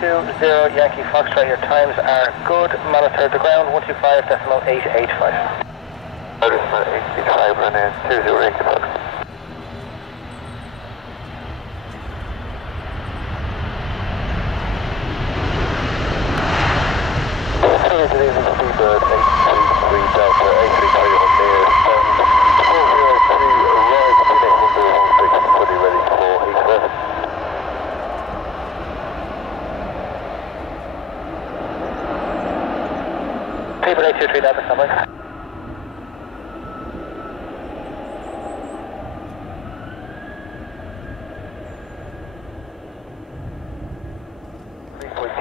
520 Yankee Foxtrot, your times are good. Monitor the ground, 125.885. 885, run in 20 Yankee Fox. Speedbird 833 Delta, 833 on near, stand 402 right, Phoenix 1016, fully ready for Heathrow. Speedbird 823 Delta, standby.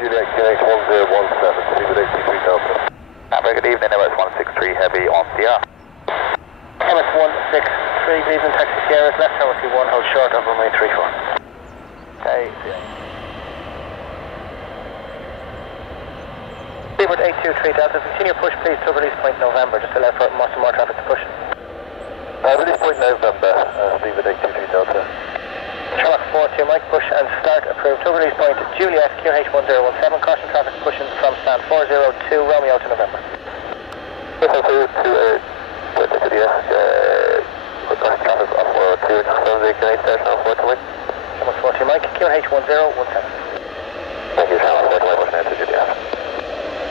Juliet, QH 1017, Speedbird 823 Delta. Very good evening, Emirates 163 Heavy on DR. Emirates 163, please in taxi Sierra, left turn 121, hold short of runway 34. Okay. Speedbird 823 Delta, continue push please to release point November, just allow for some more traffic to push. Release point November, Speedbird 823 Delta. Sherlock 42 Mike, push and start approved to release point Juliet, QH 1017, caution traffic pushing from stand 402 Romeo to November. Approved to traffic off 402, QH station off 402 Mike. Sherlock 42 Mike, QH 1017. Thank you, Sherlock 41, pushing out to Juliet.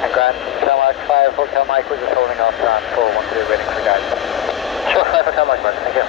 And Grant, Sherlock 5 Hotel Mike, we're just holding off stand 412, waiting for guidance. Sure, 5 Hotel Mike, thank you.